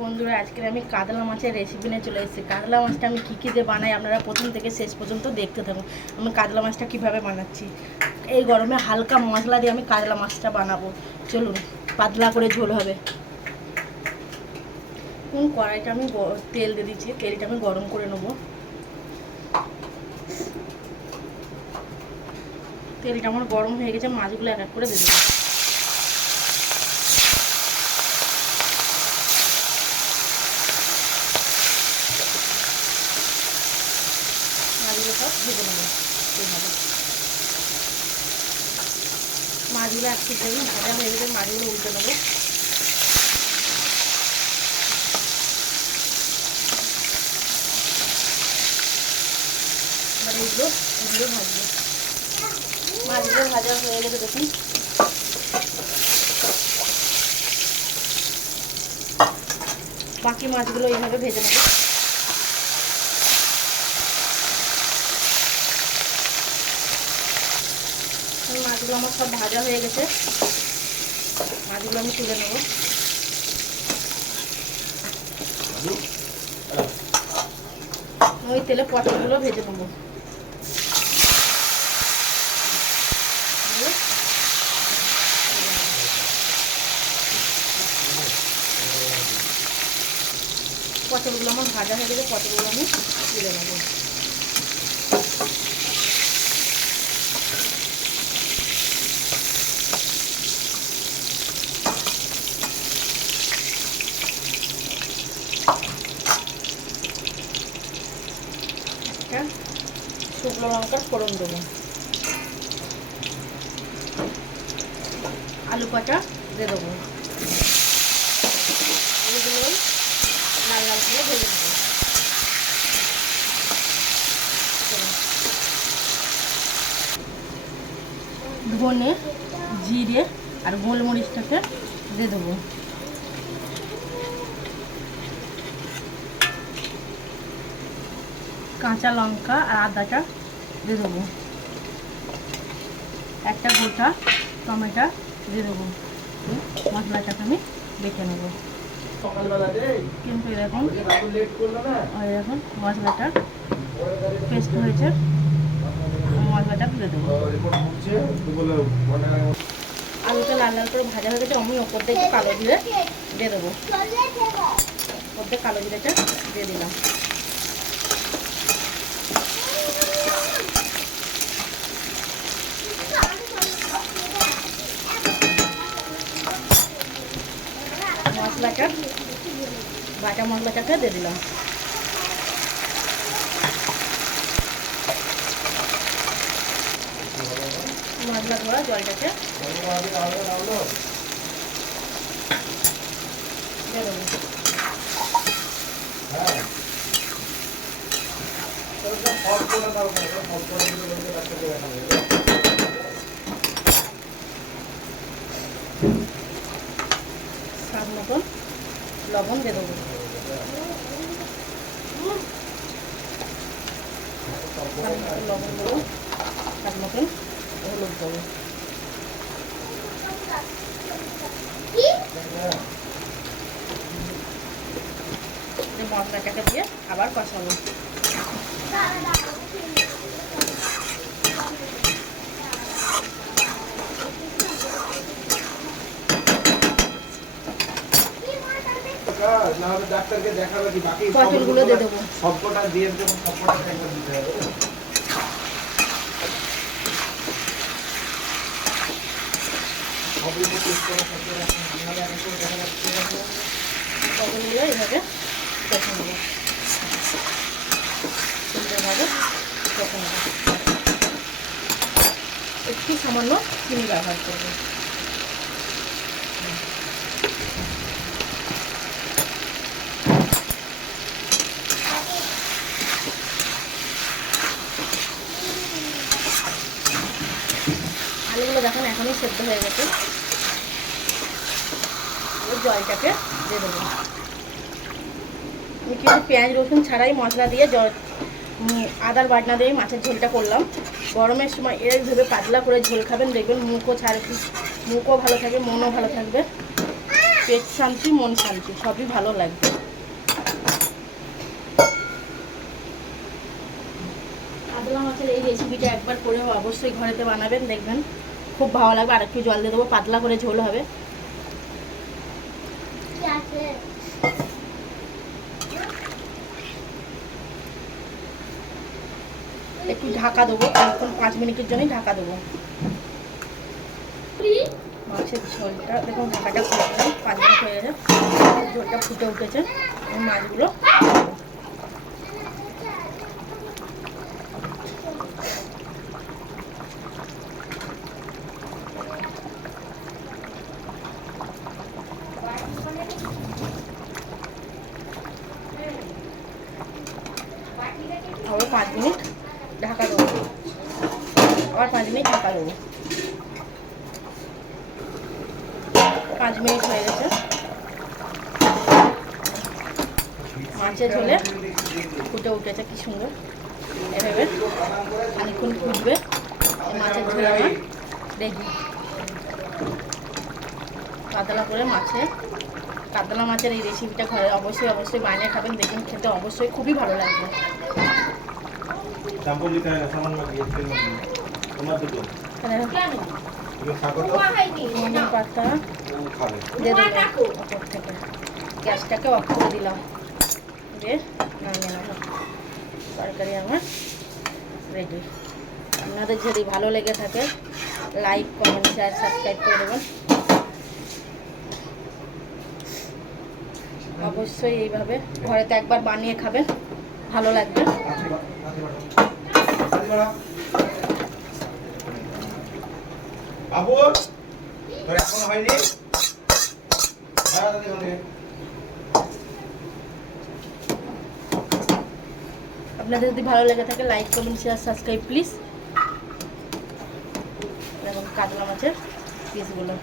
বন্ধুরা আজকে আমি কাতলা মাছের রেসিপি নিয়ে চলে এসেছি। কাতলা মাছটা আমি কী কী দিয়ে বানাই আপনারা প্রথম থেকে শেষ পর্যন্ত দেখতে থাকুন। আমি কাতলা মাছটা কীভাবে বানাচ্ছি? এই গরমে হালকা মশলা দিয়ে আমি কাতলা মাছটা বানাবো। চলুন, পাতলা করে ঝোল হবে। কোন কড়াইটা আমি তেল দিয়ে দিচ্ছি। তেলটা আমি গরম করে নেব। তেলটা আমার গরম হয়ে গেছে, মাছগুলো এক এক করে দিয়ে দেবো মাছগুলো সব ভেজে নেব এইভাবে মাছগুলো এক পিঠে ভাজা হয়ে মাছগুলো উল্টে নেব এগুলো এগুলো ভাজবো। ভাজা হয়ে গেছে দেখুন বাকি মাছগুলো এইভাবে ভেজে নেব এই মাছগুলো আমার সব ভাজা হয়ে গেছে। মাছগুলো আমি তুলে নেব। ওই তেলে পটলগুলো ভেজে নেব। পটলগুলো আমার ভাজা হয়ে গেছে, পটলগুলো আমি তুলে নেব। শুকনো লঙ্কার ফোড়ন দেবো। আলু কাটা দিয়ে দেবো। এগুলো লাল লাল করে ভেজে নেব। ধনে, জিরে আর গোলমরিচটাকে দিয়ে দেবো। কাঁচা লঙ্কা আর আদাটা দিয়ে দেবো। একটা গোটা টমেটো দিয়ে দেবো। মশলাটাকে আমি বেটে নেব। কিন্তু এরকম এরকম মশলাটা পেস্ট হয়েছে। মশলাটা দিয়ে দেবো। আলুটা লাল লাল করে ভাজা হয়ে গেছে আমি ওপর দিয়ে কালো জিরে দিয়ে দেবো। ওপর দিয়ে কালো জিরেটা দিয়ে দিলাম। মশলাটা বাটা মশলাটাকে দিয়ে দিলাম। মশলা ধরা জলটাকে দিয়ে দেবো। স্বাদ মতন লবণ দিয়ে দেবো। লবণ দেবো স্বাদ মতন হলুদ দেবো। মশলাটাকে দিয়ে আবার কষাবো। নাহলে ডাক্তারকে দেখাবে কি বাকি পটলগুলো দিয়ে দেবো। সবকটা দিয়ে যখন সবকটা একবার দিতে হবে সবগুলো টেস্ট করে সবকটা নাহলে আমি তো দেখা যাচ্ছে ঠিক এইভাবে কষে নেব সুন্দরভাবে কষে নেব একটু সামান্য চিনি ব্যবহার করব। আলুগুলো দেখুন, এখনই সেদ্ধ হয়ে গেছে। জলটাকে দিয়ে দেবো। কিন্তু পেঁয়াজ, রসুন ছাড়াই মশলা দিয়ে জল আদার বাটনা দিয়ে মাছের ঝোলটা করলাম। গরমের সময় এইভাবে পাতলা করে ঝোল খাবেন। দেখবেন মুখও ছাড়, মুখও ভালো থাকবে মনও ভালো থাকবে। পেট শান্তি, মন শান্তি, সবই ভালো লাগবে। আদলা মাছের এই রেসিপিটা একবার করে অবশ্যই ঘরেতে বানাবেন, দেখবেন। খুব ভালো লাগবে আর একটু জল দিয়ে দেবো পাতলা করে ঝোল হবে। একটু ঢাকা দেবো এখন পাঁচ মিনিটের জন্যই ঢাকা দেবো। মাছের ঝোলটা দেখুন ঢাকাটা পাঁচ মিনিট হয়ে গেছে ঝোলটা ফুটে উঠেছে মাছগুলো। পাঁচ মিনিট ঢাকা দেবো। আবার পাঁচ মিনিট ঢাকা দেবো। পাঁচ মিনিট হয়ে গেছে। মাছের ঝোলে ফুটে উঠেছে, কি সুন্দর। এভাবে খানিক্ষণ ফুটবে। মাছের ঝোল আমার রেডি কাতলা করে মাছের, কাতলা মাছের এই রেসিপিটা ঘরে অবশ্যই অবশ্যই বানিয়ে খাবেন। দেখুন খেতে অবশ্যই খুবই ভালো লাগবে। শ্যাম্পু দিতে হয় না সামান্য দিয়ে তেল দিয়ে। তোমার দুটো তুমি থাকো তো ধনে পাতা খাবে দিয়ে দেবো ওপর থেকে গ্যাসটাকে অফ করে দিলাম দিয়ে নামিয়ে নেব তরকারি আমার রেডি আপনাদের যদি ভালো লেগে থাকে লাইক কমেন্ট শেয়ার সাবস্ক্রাইব করে দেবেন অবশ্যই এইভাবে ঘরেতে একবার বানিয়ে খাবেন ভালো লাগবে বাবু তোর এখনও হয়নি? হ্যাঁ। আপনাদের যদি ভালো লেগে থাকে like comment share subscribe please এবং কাতলা মাছের পিসগুলো